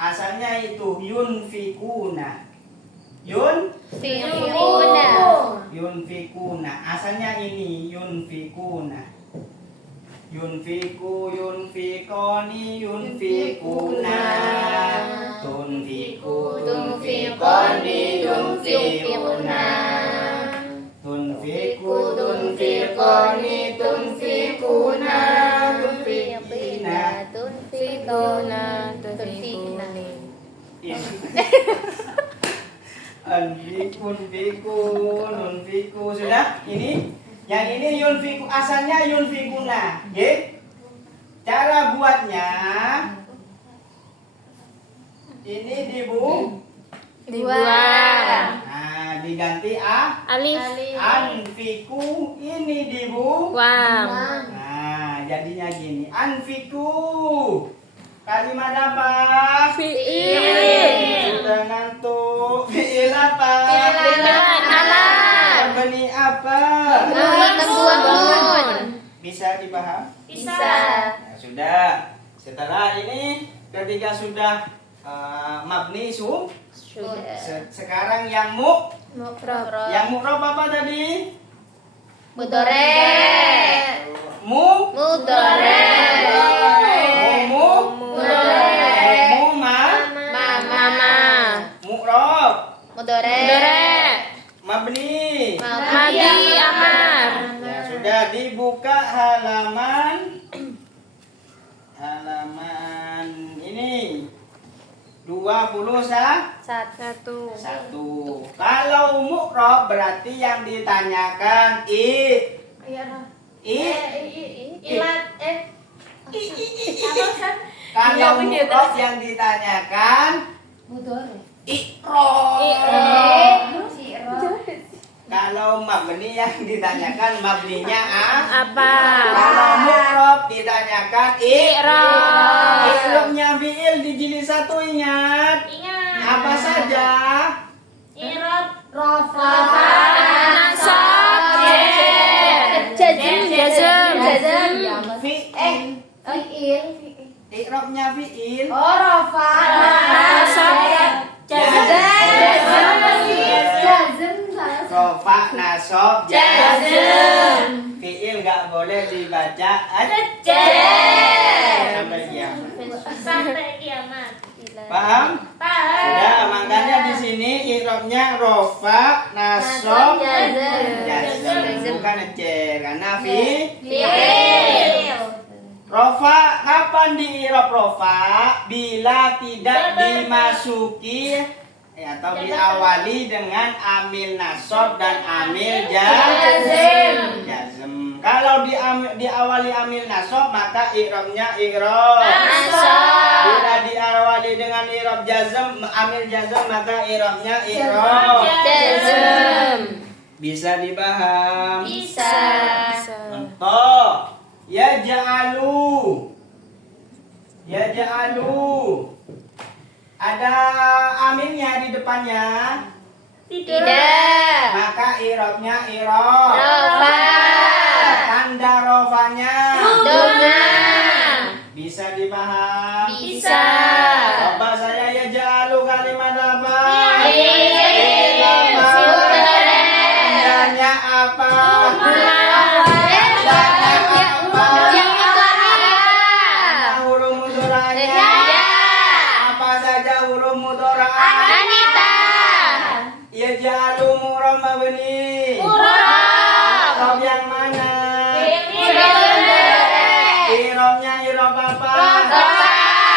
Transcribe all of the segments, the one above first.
Asalnya itu yunfikuna. Yunfikuna. Asalnya ini yunfikuna. Yunfiku, yunfikoni, yunfikuna. Tunfiku, tunfikoni, tunfikuna. Tunfiku, tunfikoni, tunfikuna. Tunfikina. Anfikun, fikun, nunfiku. Sudah? Ini? Yang ini yunfiku. Asalnya yunfikuna. Oke? Cara buatnya ini dibuang. Nah, diganti Alif. Anfiku. Ini dibuang. Nah, jadinya gini. Anfiku. Kalimat apa? Fi'il. Sudah ngantuk. Fi'il apa? Mabni apa? Bisa dipaham? Bisa. Nah, sudah. Setelah ini ketika sudah mabni Sudah. sekarang yang mu'rab apa tadi? Mudore. Mudore. Mu'rab. Mudore. Mabni. Madi amar. Ya sudah, dibuka halaman ini 21. Kalau mu'rab berarti yang ditanyakan kalau mu'rab yang ditanyakan kalau mabni yang ditanyakan mabninya Apa? Kalau mu'rab ditanyakan I'rab. I'rabnya fi'il di jilid 1 ingat. Apa saja? Nasab. Jazm. Fi'il. I'rabnya fi'il. Nasab. Rofa, nasab, Jazm. Fi'il nggak boleh dibaca Sampai kiamat. Paham? Sudah, makanya di sini i'rabnya rofa, nasab, jazm, bukan cer karena rofa. Kapan di i'rab rofa? Bila tidak dimasuki atau diawali dengan amil nasab dan amil jazm. Kalau diawali amil nasab maka i'rabnya i'rab Nasab. Bila diawali dengan i'rab jazm, amil jazm maka i'rabnya i'rab Jazm. Bisa dipaham? Bisa. Contoh, yaj'alu. Ada amilnya di depannya. Tidak. Maka i'rabnya i'rab. Rofa. Tanda rofanya Doma. bisa dipaham? Bisa. Coba saya yaj'alu kalimat apa? Fi'il. Tandanya apa? Huruf mudhora'nya. Apa saja huruf mudhora'ah? Anita. Yaj'alu mu'rab mabni. I'rab yang mana? I'rabnya i'rab apa?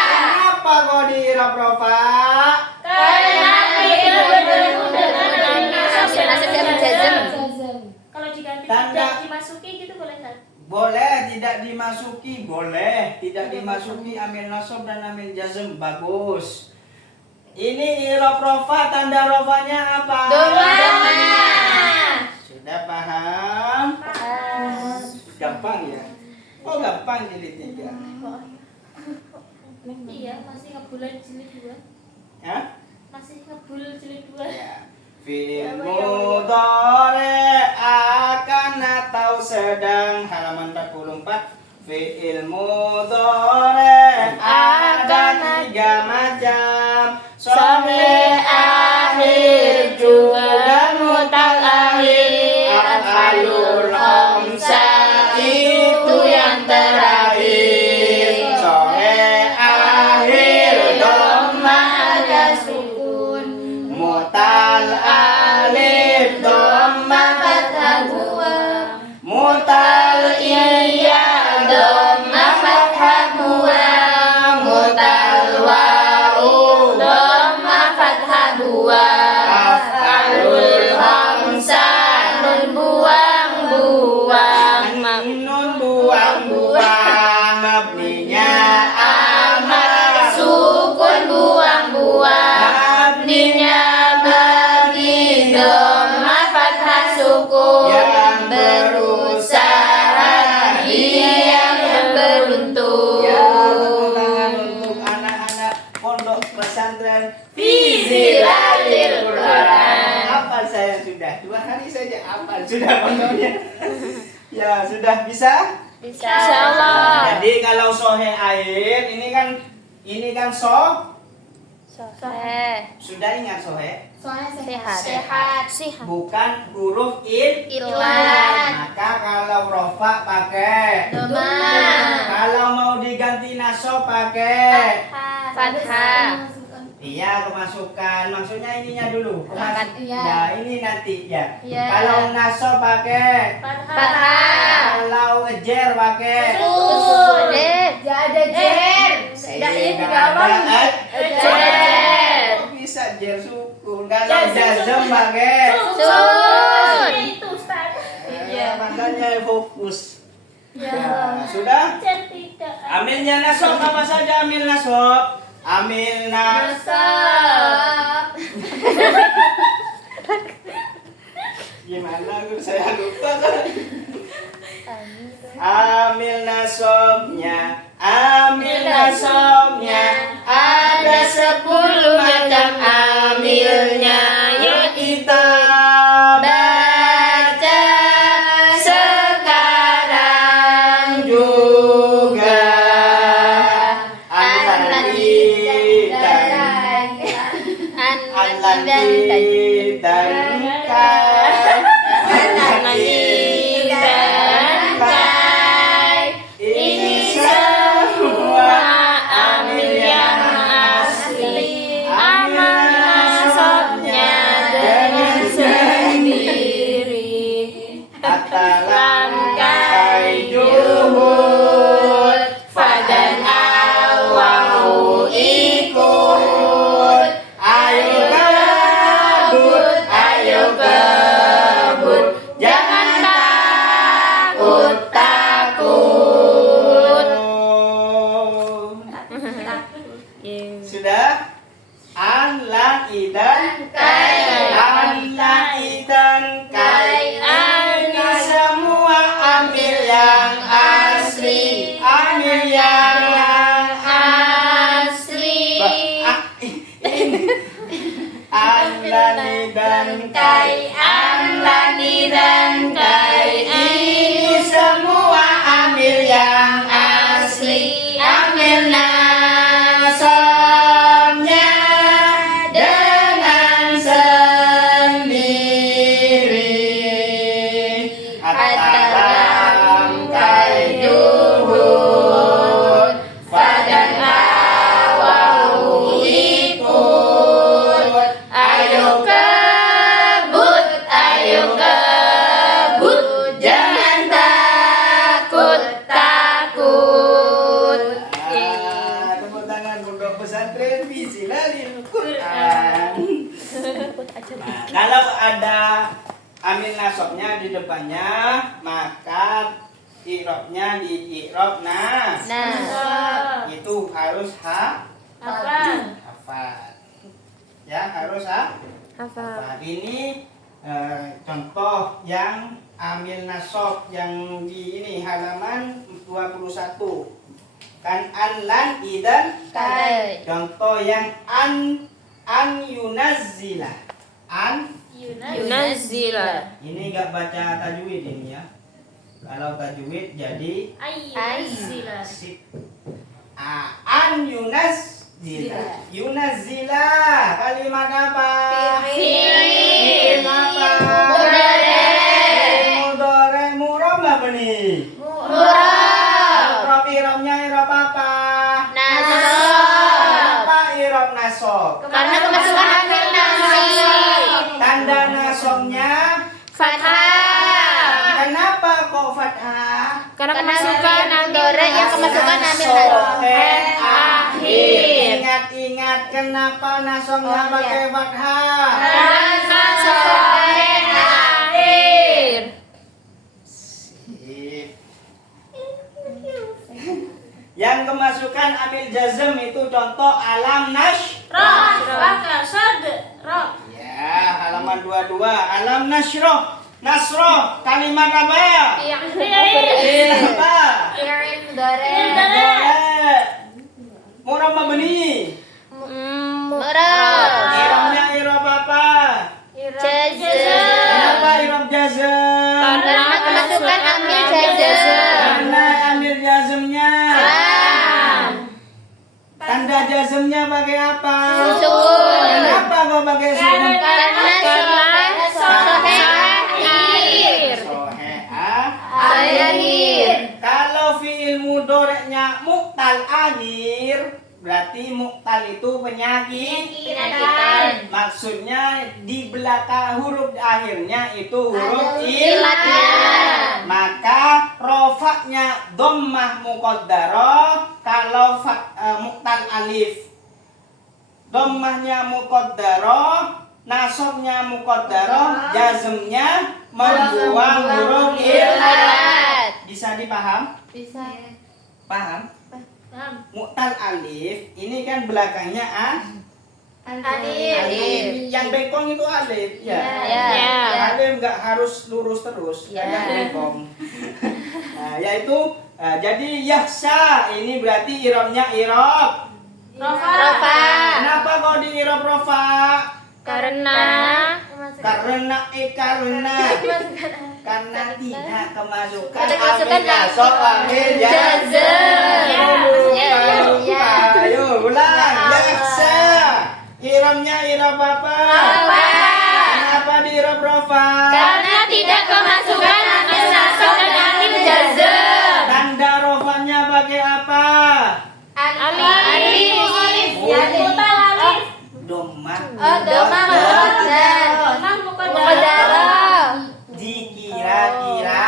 Kenapa kok di i'rab rofa? Kalau diganti Tanda. tidak dimasuki gitu boleh nggak? Boleh, tidak dimasuki, boleh. Tidak dimasuki amil nasab dan amil jazm, bagus. Ini i'rab rofa, tanda rofanya apa? Sudah paham? Gampang ya? Oh gampang jilid 3. Iya, masih ngebulan jilid 2. Ya? Masih ngebul jilid 2. Ya. Fi'il mudhari akan atau sedang, halaman 44. Fi'il mudhari ada 3 macam. Sohe akhir juga mutaakhir. Af'alul khamsa itu yang terakhir. Sohe akhir dhammah ada sukun. Mutal alif dhammah fathah dua. Mutal iya dhammah fathah dua. Mutal wau dhammah fathah dua. Af'alul khamsa nun buang-buang. Nun buang-buang mabninya amal. Sukun buang-buang. Mabninya Bagi dhammah fathah sukun. yang berusaha Dia yang beruntung. Ya, tepuk tangan untuk anak-anak pondok pesantren Fizilalil Quran. Hafal saya sudah 2 hari saja hafal sudah pondoknya. Ya sudah bisa. Bisa. Insyaallah. Jadi kalau sohe air ini kan sudah ingat sohe Sehat. bukan huruf Ilan. maka kalau rofa pakai Dhamma. kalau mau diganti nasob pakai Fathah. iya kemasukan maksudnya ininya dulu Iya. ya ini nanti ya Iya. kalau nasob pakai Fathah. kalau ejer pakai Sukun. Gak ada jer. Nggak ada Jer. kok bisa jer sukun kalau jazm pakai Sun. Itu Ustaz. makanya fokus Ya. ya, sudah Tidak. amilnya nasob apa saja amil nasob amil Nasab. gimana saya lupa kan amil nasobnya ada 10 macam amilnya yuk kita baca sekarang juga An-Lati dan Kai ini semua amil yang asli amil nasobnya dengan sendiri atalam kai juhud fadan awau ikut ayo kebut jangan takut sudah An-Laidan kai ini semua ambil yang asli ambil yang Asli. An-Lani dan kai ini semua ambil yang asli ambil nasobnya dengan sendiri atalam kai juhud fadan awau ikut ayo kebut jangan takut tepuk tangan pondok pesantren Fizilalil Quran. Nah, kalau ada amil nasobnya di depannya maka i'rabnya di i'rab itu harus hafal ya harus hafal. Ini contoh yang amil nasob yang di ini halaman 21 kan an-lan idan contoh yang an yunazzila Yunazzila. ini enggak baca tajwid ini ya kalau tajwid jadi Aizila. sip an yunazzila kalimat apa? Fi'il. Apa? Mudhari'. Mudhari'. Mu'rab apa nih? Murad. Irobnya irob apa? Nasab. Kenapa irob nasab? Karena kemasukan amil nasib. Tanda nasabnya Fathah. kenapa kok fathah? Karena kemasukan amil yang kemasukan amil akhir. Ingat-ingat kenapa nasabnya Oh, iya. pakai fathah? Karena sore akhir. Sip. Yang kemasukan amil jazm itu contoh alam ya, halaman 22. Alam nasroh kalimat apa? Fi'il apa? Fi'il mudhari'. Boleh. Mu'rab mabni. Murad. Irobnya irob apa? Jazm. Kenapa irob jazm? Karena kemasukan amil jazm. Karena amil jazmnya. Tanda jazmnya pakai apa? Sukun. Kenapa kok pakai sukun? Karena sore akhir. Akhir. Kalau fiil mudhari'nya mu'tal akhir, berarti mu'tal itu penyakit. Penyakitan. Maksudnya di belakang huruf akhirnya itu huruf Ada Ilatnya. maka rofaknya dhammah muqaddarah. Kalau mu'tal alif dhammahnya muqaddarah, nasabnya muqaddarah, jazmnya membuang huruf ilat. Bisa dipaham? Bisa. Paham? Mu'tal alif ini kan belakangnya alif. Yang bengkong itu alif ya. Ya. Alif nggak harus lurus terus, Ya. ada bengkong. Nah, yaitu jadi yahsa ini berarti irobnya irob. Rofa. Kenapa kok di irob rofa? Karena Karena tidak kemasukan Tidak kemasukan amil nasab amil jazm. Ya. Ayo ulang. Yahsa irobnya irob apa? Rofa. Kenapa di irob rofa? Karena tidak kemasukan amil nasab dan amil jazm. Tanda rofanya pakai apa? Alif. Dhammah. Dhammah muqaddarah. Dikira-kira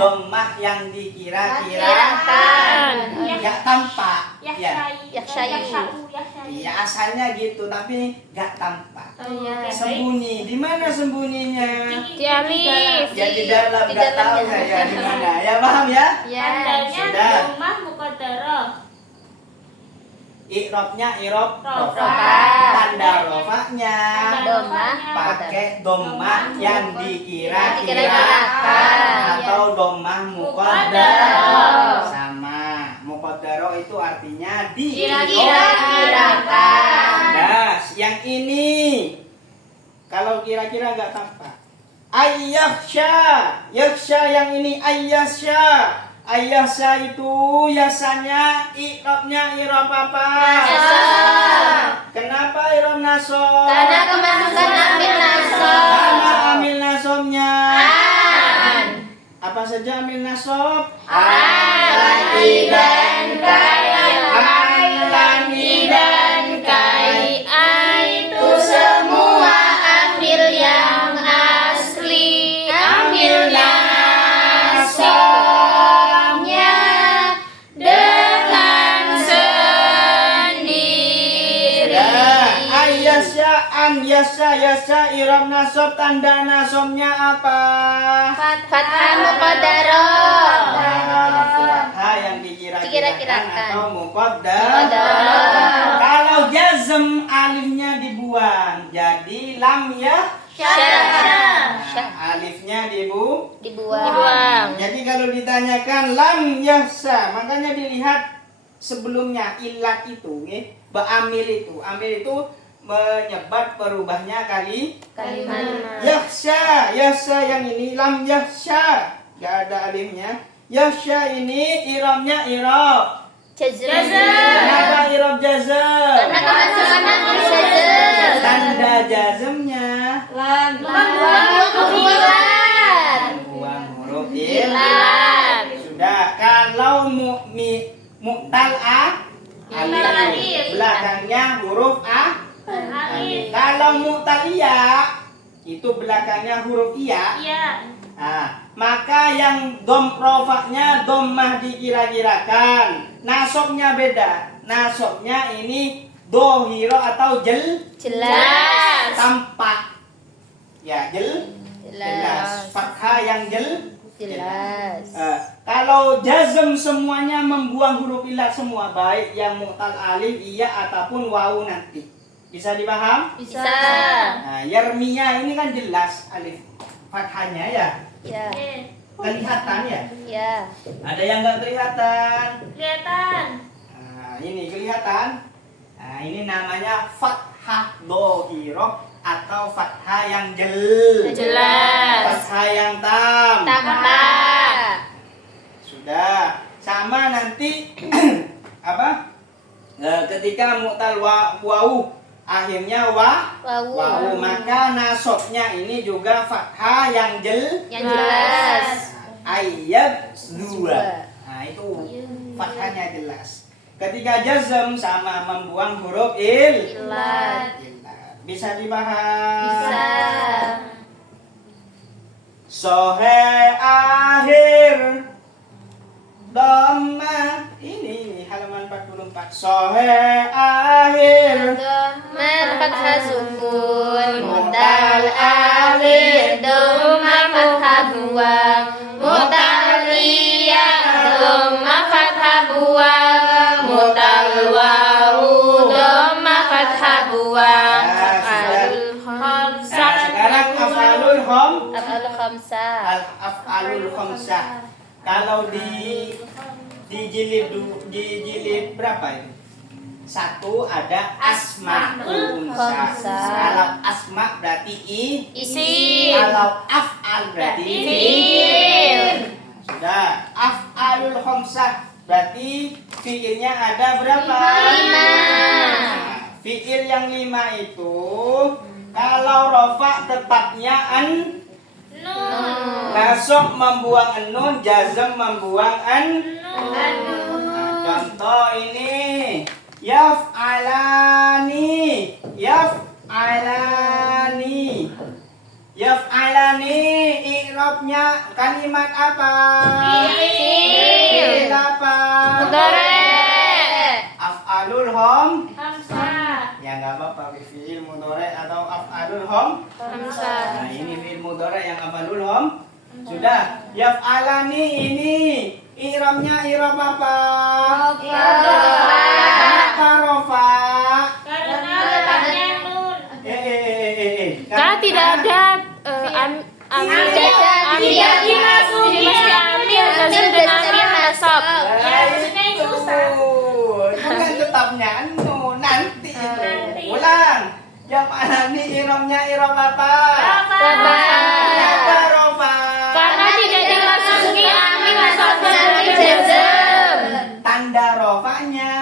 dhammah yang dikira-kirakan nggak tampak ya. Iya asalnya gitu tapi nggak tampak. Sembunyi. Di mana sembunyinya? Di alif. Ya di dalam nggak tahu saya di mana. Ya paham ya? Sudah. I'rabnya i'rab rofa. Tanda rofanya pakai dhammah yang dikira-kirakan atau dhammah muqaddarah. Sama. Muqaddarah itu artinya Dikira-kirakan. Nah, yang ini kalau kira-kira nggak tampak. Yakhsha yang ini ayyasha. Ayyasha itu yasanya i'rabnya i'rab apa? Kenapa i'rab nasab? Karena kemasukan amil nasab. Karena amil nasabnya apa saja amil nasab? Idan kai. Itu semua amil yang asli. Amil nasabnya dengan sendiri. Yasya i'rab nasab tanda nasabnya apa? Fathah muqaddarah. Fathah yang dikira-kirakan atau muqaddarah. Muqaddarah. Kalau jazm alifnya dibuang jadi lam ya. Alifnya Dibuang. Jadi kalau ditanyakan lam yahsa, makanya dilihat sebelumnya ilat itu, amil itu menyebat berubahnya Kalimat. Yahsa yang ini lam yahsa, gak ada alifnya. Yahsa ini irobnya irob. Jazm. Kenapa irob jazm? Karena kemasukan amil jazm. belakangnya huruf Alif. Kalau mu'talia itu belakangnya huruf iya. Iya. Nah, maka yang dom rofaknya dommah dikira-kirakan. Nasobnya beda. Nasobnya ini dohiro atau Jelas. tampak. Ya, jelas. Jelas. Fathah yang Jelas. Kalau jazm semuanya membuang huruf ilat semua, baik yang mu'tal alif, iya ataupun wawu nanti. Bisa dipaham? Bisa. Nah, yarmiya ini kan jelas alif fathahnya ya. Ya. Kelihatan ya. Ya. Ada yang nggak kelihatan? Kelihatan. Nah, ini kelihatan. Nah, ini namanya fathah dohiro atau fathah yang Jelas. fathah yang Tampak. Sudah. Sama nanti apa? Ketika mu'tal wawu akhirnya wawu, maka nasobnya ini juga fathah yang Yang jelas. ayat 2. Nah, itu fathahnya jelas. Ketika jazm sama membuang huruf Ilat. Bisa dibahas. Bisa. Sohe akhir dhamma ini halaman 44. Sohe akhir Dhamma fathah sukun. Mutal alif. Dhamma fathah buang. Mutal iya. Dhamma fathah buang. Mutal wawu. Dhamma fathah buang. Nah, sekarang af'alul Khamsah. af'alul khamsah. Kalau di jilid berapa ini? 1 ada asmaul Khamsah. Kalau asma berarti Isim. Kalau af'al berarti Fi'il. Sudah. Af'alul khamsah berarti fi'ilnya ada berapa? 5. Nah, fi'il yang 5 itu kalau rofa tetapnya Nun. nasab membuang nun, jazm membuang Nun. Nah, contoh ini yaf'alani i'rabnya kalimat apa? Fi'il. Apa? Mudhari'. Af'alul Khamsah. ya nggak apa-apa, fi'il mudhari atau af'alul Khamsah. Nah, ini fi'il mudhari yang af'alul sudah. Yaf'alani ini i'rabnya i'rab apa? Kenapa rofa? Karena letaknya nun. Karena tidak ada Tidak dimasuki amil jazm dengan nasab. Ya, maksudnya itu Ustaz. Bukan tetapnya nanti itu. Nanti. Ulang. Yaf'alani i'rabnya i'rab apa? Rafa. Kenapa rofa? Karena tidak dimasuki amil nasab dengan jazm. Tanda rofanya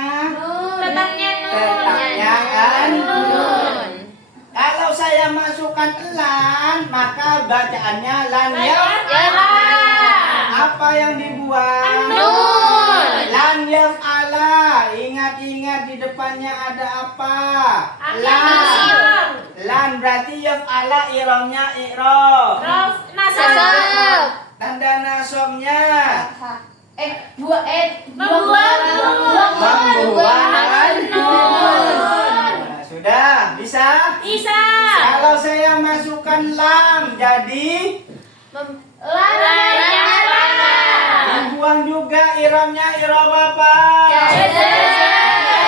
Letaknya nun. tetapnya Nun. Kalau saya masukkan lan, maka bacaannya lan ya. Ya. Apa yang dibuang? Nun. Lan yaf'ala. Ingat-ingat di depannya ada apa? Lan. Lan berarti yaf'ala i'rabnya i'rab. Rof. Nasab. Nasab. Tanda nasabnya Membuang membuang nun. Nah, sudah bisa? Bisa. Kalau saya masukkan lam jadi dibuang juga i'rabnya i'rab apa?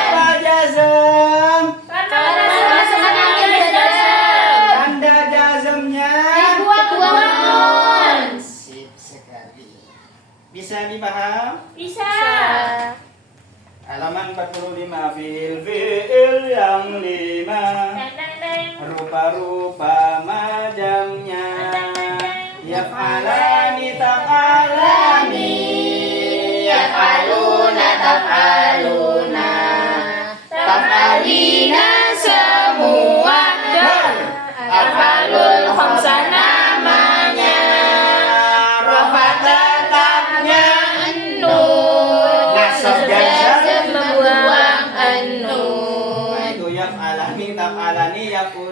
Apa jazm? Karena nasabnya jazm. Tanda jazmnya Nun. sip sekali. Bisa dipaham? Bisa. Halaman 45 fi'il yang 5 Deng deng deng. rupa-rupa macamnya yaf'alani taf'alani yaf'aluna taf'aluna Taf'alina semua. Af'alul khamsah namanya. rofa tetapnya Nun. Nasab jazm membuang nun. yaf'alani, taf'alani,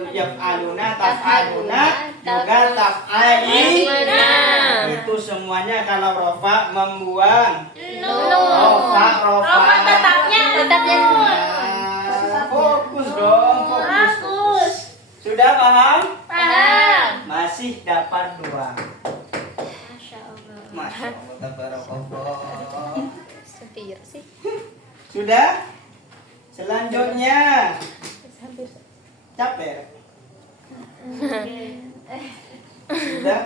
yaf'aluna, taf'aluna, juga taf'ali. Itu semuanya kalau rofa membuang. Rofa. Rofa tetapnya nun. Fokus dong, fokus. Sudah paham? Paham. Masih dapat 2. Masya Allah. Masya Allah, tabarakallah. Sepir sih. Sudah? Selanjutnya capek. Sudah?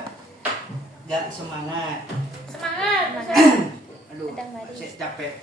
Gak semangat. Semangat. Aduh, Sedang mari. masih capek.